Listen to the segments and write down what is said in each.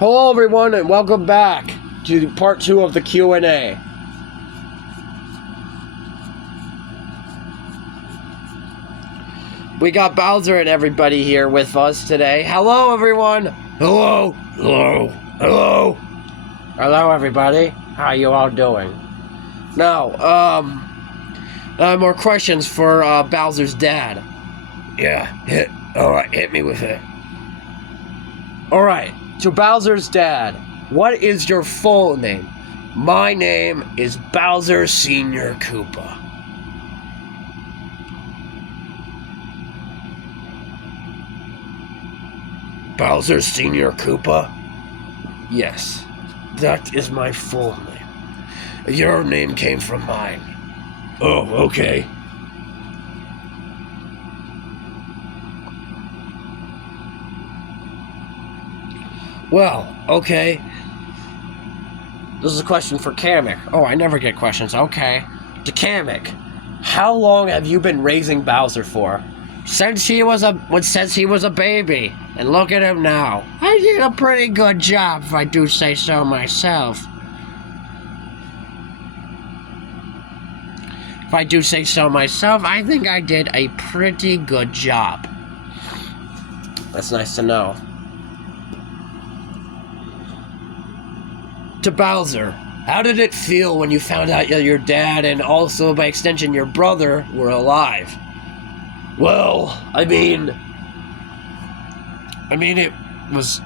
Hello everyone and welcome back to part 2 of the Q&A. We got Bowser and everybody here with us today. Hello everyone! Hello! Hello! Hello! Hello everybody. How you all doing? Now, more questions for Bowser's dad. Yeah, alright, hit me with it. Alright. To Bowser's dad, what is your full name? My name is Bowser Sr. Koopa. Bowser Sr. Koopa? Yes, that is my full name. Your name came from mine. Oh, okay. Well, okay. This is a question for Kamek. Oh, I never get questions. Okay. To Kamek, how long have you been raising Bowser for? Since he was a baby. And look at him now. I did a pretty good job, if I do say so myself. If I do say so myself, I think I did a pretty good job. That's nice to know. To Bowser, how did it feel when you found out that your dad and also by extension your brother were alive? Well, I mean it was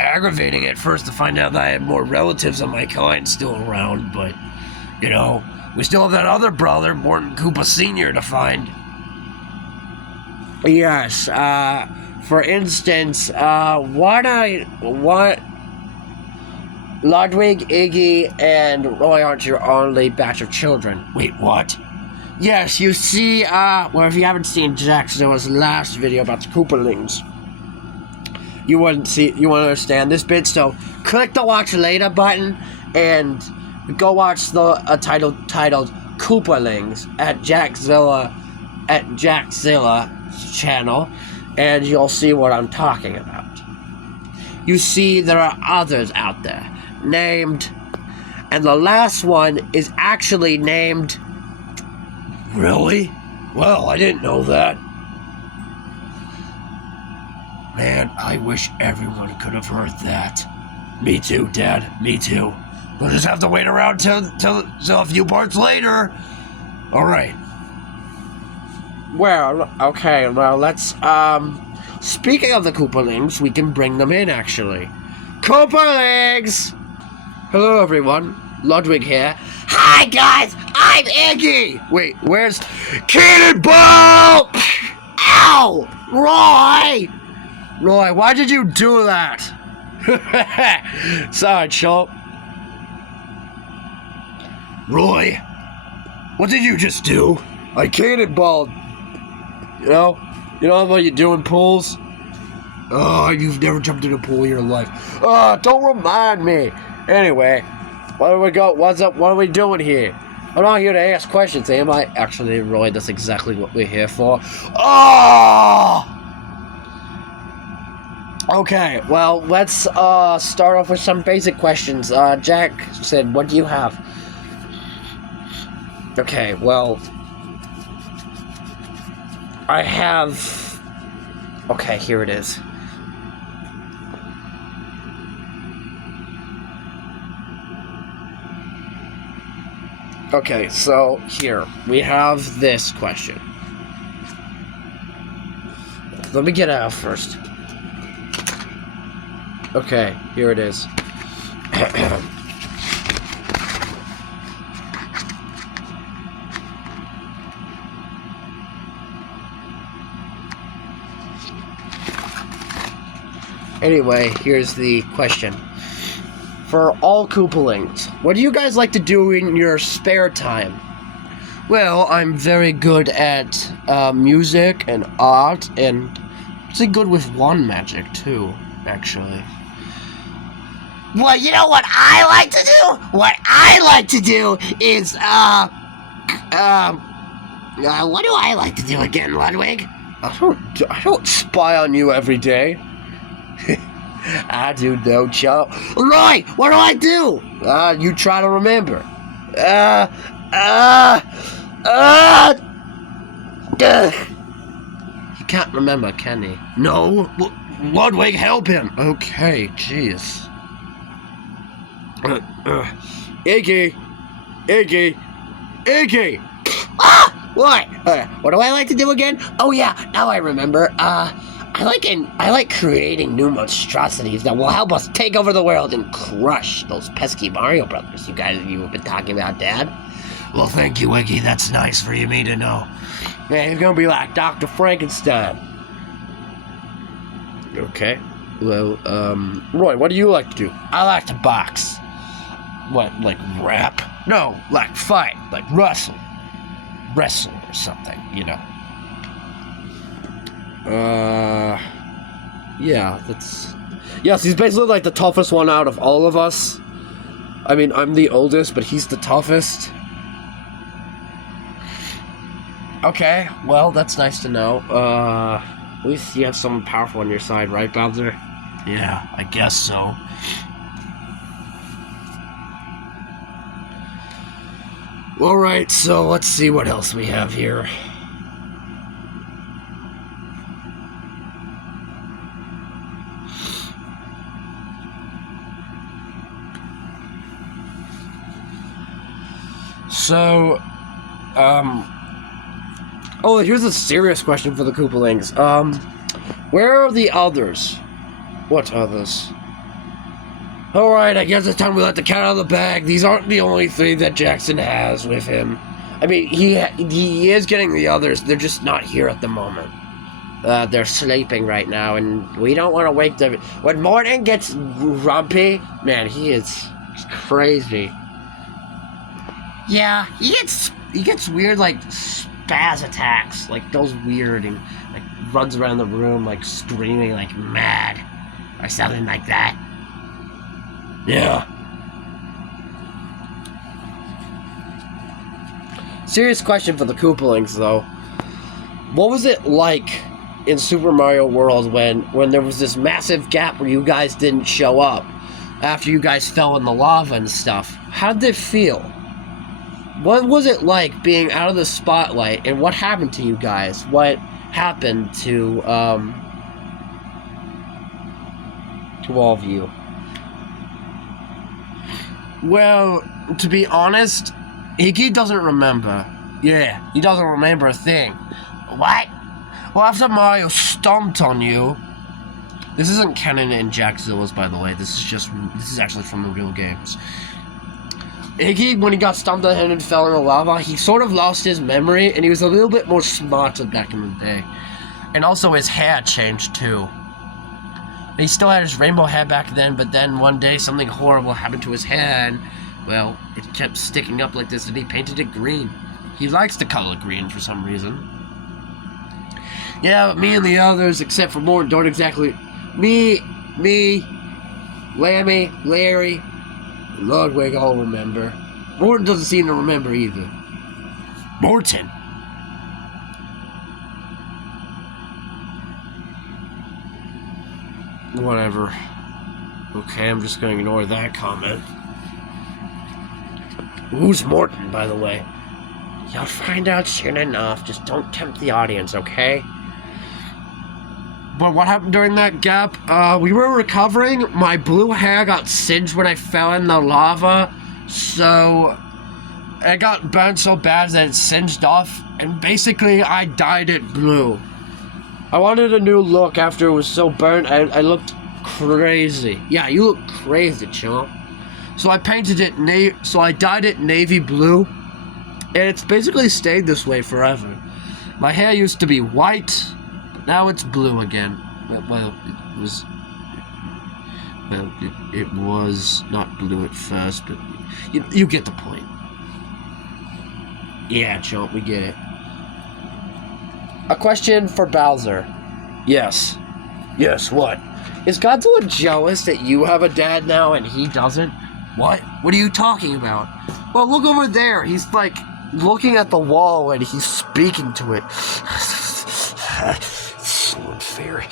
aggravating at first to find out that I had more relatives of my kind still around, but you know, we still have that other brother, Morton Koopa Sr. to find. Yes, for instance, Ludwig, Iggy, and Roy aren't your only batch of children. Wait, what? Yes, you see, well, if you haven't seen Jackzilla's last video about the Koopalings, you wouldn't understand this bit, so click the watch later button and go watch the titled Koopalings at Jackzilla channel, and you'll see what I'm talking about. You see, there are others out there named, and the last one is actually named. Really? Well, I didn't know that. Man, I wish everyone could have heard that. Me too, Dad. Me too. We'll just have to wait around till a few parts later. All right. Well, okay. Well, let's speaking of the Koopalings, we can bring them in actually. Koopalings! Hello, everyone. Ludwig here. Hi, guys. I'm Iggy. Wait, where's Cannonball? Ow! Roy, why did you do that? Sorry, Chump. Roy, what did you just do? I cannonballed. You know how you do in pools? Oh, you've never jumped in a pool in your life. Don't remind me. Anyway, what do we got? What's up? What are we doing here? I'm not here to ask questions, am I? Actually, Roy, that's exactly what we're here for. Oh! Okay, well, let's start off with some basic questions. Jack said, what do you have? Okay, well, I have... Okay, here it is. Okay, so here, we have this question. Let me get it out first. Okay, here it is. Anyway, here's the question. For all Koopalings, what do you guys like to do in your spare time? Well, I'm very good at music and art, and pretty good with wand magic too, actually. Well, you know what I like to do? What I like to do is, what do I like to do again, Ludwig? I don't spy on you every day. I do know, Chump. Roy, what do I do? You try to remember. He can't remember, can he? No. Ludwig, help him. Okay, jeez. Iggy. What? What do I like to do again? Oh yeah, now I remember. I like creating new monstrosities that will help us take over the world and crush those pesky Mario Brothers you have been talking about, Dad. Well, thank you, Iggy. That's nice for me to know. Man, he's gonna be like Dr. Frankenstein. Okay. Well, Roy, what do you like to do? I like to box. What, like rap? No, like fight, like wrestle or something, you know. Yeah, yes, he's basically like the toughest one out of all of us. I mean, I'm the oldest, but he's the toughest. Okay, well, that's nice to know. At least you have someone powerful on your side, right, Bowser? Yeah, I guess so. Alright, so let's see what else we have here. So, oh, here's a serious question for the Koopalings. Where are the others? What others? Alright, I guess it's time we let the cat out of the bag. These aren't the only three that Jackson has with him. I mean, he is getting the others. They're just not here at the moment. They're sleeping right now, and we don't want to wake them. When Morton gets grumpy, man, he's crazy. Yeah, he gets weird, like, spaz attacks. Like, those weird, and, like, runs around the room, like, screaming, like, mad. Or something like that. Yeah. Serious question for the Koopalings, though. What was it like in Super Mario World when there was this massive gap where you guys didn't show up after you guys fell in the lava and stuff? How did it feel? What was it like being out of the spotlight, and what happened to you guys? What happened to all of you? Well, to be honest, Iggy doesn't remember. Yeah, he doesn't remember a thing. What? Well, after Mario stomped on you... This isn't canon in Jackzilla's, by the way. This is actually from the real games. Iggy, when he got stomped on and fell in the lava, he sort of lost his memory, and he was a little bit more smarter back in the day. And also his hair changed, too. He still had his rainbow hair back then, but then one day something horrible happened to his hair, and, well, it kept sticking up like this, and he painted it green. He likes the color green for some reason. Yeah, but me and the others, except for Morton, don't exactly... Me, Lammy, Larry, and Ludwig all remember. Morton doesn't seem to remember either. Morton! Whatever. Okay, I'm just gonna ignore that comment. Who's Morton, by the way? You'll find out soon enough. Just don't tempt the audience, okay? But what happened during that gap? We were recovering. My blue hair got singed when I fell in the lava. So, it got burned so bad that it singed off. And basically, I dyed it blue. I wanted a new look after it was so burnt. I looked crazy. Yeah, you look crazy, chump. So I painted it so I dyed it navy blue. And it's basically stayed this way forever. My hair used to be white, but now it's blue again. Well, it was not blue at first, but you get the point. Yeah, chump, we get it. A question for Bowser. Yes. Yes, what? Is Godzilla jealous that you have a dad now and he doesn't? What? What are you talking about? Well, look over there. He's, like, looking at the wall and he's speaking to it. It's so unfair.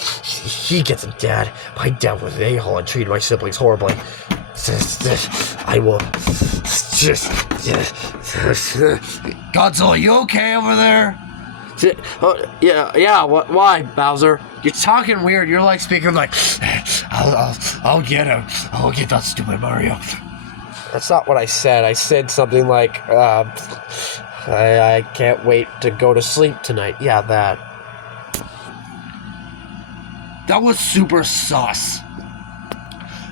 he gets it, Dad. My dad was an a-hole and treated my siblings horribly. I will just... Godzilla, you okay over there? Yeah, why, Bowser? You're talking weird. You're like speaking like, I'll get him. I'll get that stupid Mario. That's not what I said. I said something like, I can't wait to go to sleep tonight. Yeah, that. That was super sus.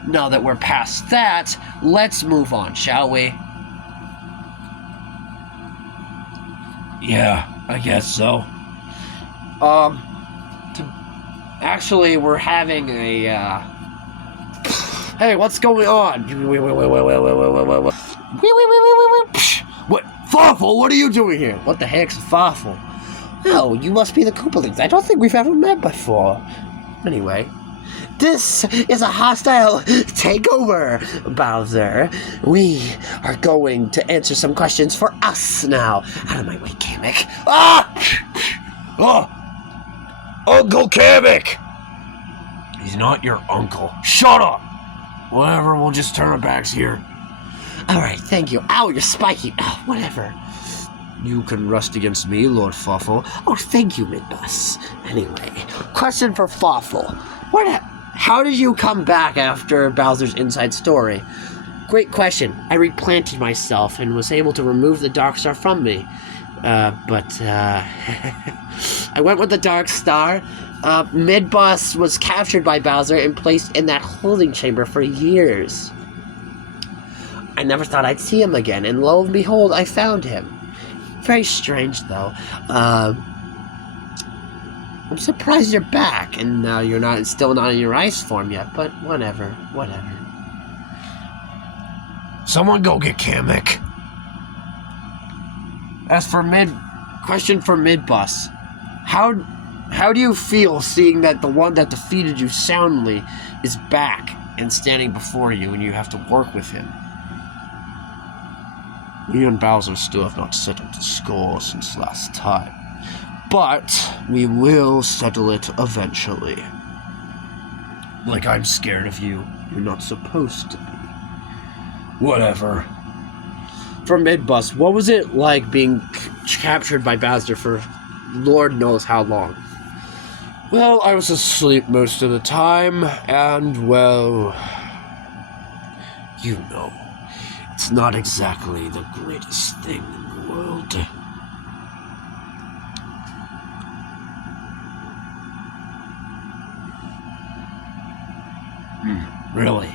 Now that we're past that, let's move on, shall we? Yeah, I guess so. Actually, we're having a, Hey, what's going on? What? Farfel, what are you doing here? What the heck's Farfel? Oh, you must be the Koopalings. I don't think we've ever met before. Anyway, this is a hostile takeover, Bowser. We are going to answer some questions for us now. Out of my way, Kamek. Ah! Oh! Uncle Kamek! He's not your uncle. Shut up! Whatever, we'll just turn our backs here. Alright, thank you. Ow, you're spiky. Oh, whatever. You can rest against me, Lord Farfel. Oh, thank you, Midbus. Anyway, question for Farfel. How did you come back after Bowser's inside story? Great question. I replanted myself and was able to remove the Dark Star from me. I went with the Dark Star. Midbus was captured by Bowser and placed in that holding chamber for years. I never thought I'd see him again, and lo and behold, I found him. Very strange, though. I'm surprised you're back, and you're still not in your ice form yet, but whatever. Someone go get Kamek. As for question for Midbus. How do you feel seeing that the one that defeated you soundly is back and standing before you and you have to work with him? Me and Bowser still have not settled the score since last time. But we will settle it eventually. Like I'm scared of you. You're not supposed to be. Whatever. For Midbus, what was it like being captured by Bowser for Lord knows how long? Well, I was asleep most of the time, and, well, you know, it's not exactly the greatest thing in the world. Really?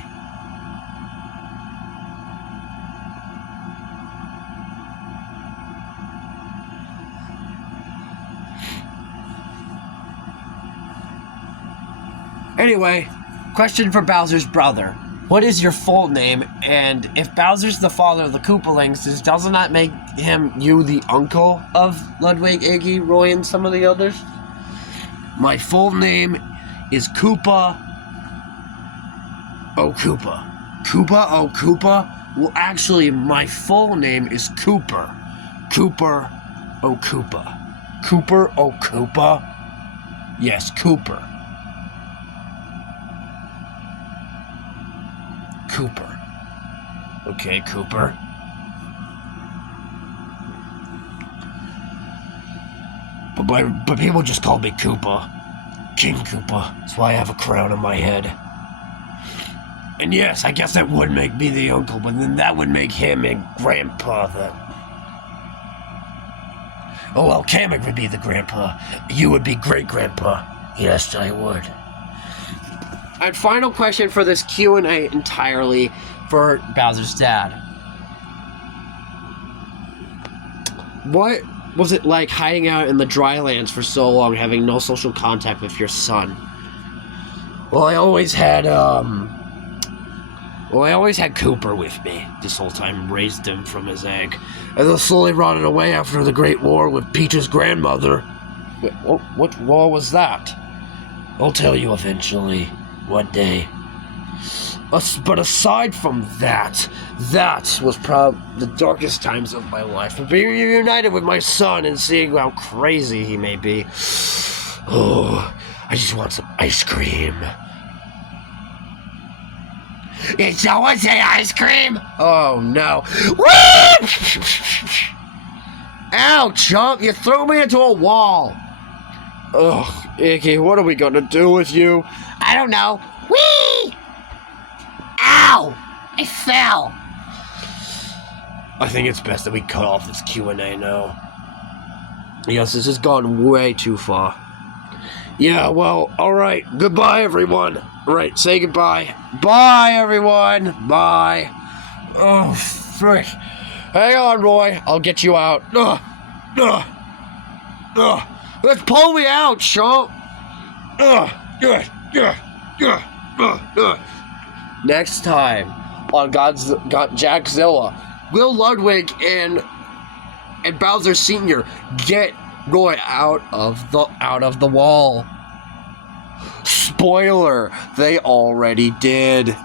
Anyway, question for Bowser's brother. What is your full name? And if Bowser's the father of the Koopalings, doesn't that make you the uncle of Ludwig, Iggy, Roy, and some of the others? My full name is Koopa O'Koopa. Koopa O'Koopa? Well, actually, my full name is Cooper. Cooper O'Koopa. Cooper O'Koopa? Yes, Cooper. Cooper. Okay, Cooper. But people just call me Koopa. King Koopa. That's why I have a crown on my head. And yes, I guess that would make me the uncle, but then that would make him a grandpa then. Oh well, Kamek would be the grandpa. You would be great-grandpa. Yes, I would. And final question for this Q&A entirely for Bowser's dad. What was it like hiding out in the drylands for so long, having no social contact with your son? Well, I always had Cooper with me this whole time, raised him from his egg. And then slowly rotted away after the Great War with Peach's grandmother. Wait, what war was that? I'll tell you eventually. One day. But aside from that was probably the darkest times of my life. But being reunited with my son and seeing how crazy he may be. Oh, I just want some ice cream. Did someone say ice cream? Oh no. Whee! Ow, chump, you threw me into a wall. Ugh, Iggy, what are we gonna do with you? I don't know. Whee! Ow! I fell. I think it's best that we cut off this Q&A now. Yes, this has gone way too far. Yeah, well, alright. Goodbye, everyone. Right, say goodbye. Bye, everyone. Bye. Oh, frick. Hang on, Roy. I'll get you out. Let's pull me out, chump. Next time on Jackzilla, Will Ludwig and Bowser Sr. get Roy out of the wall. Spoiler, they already did.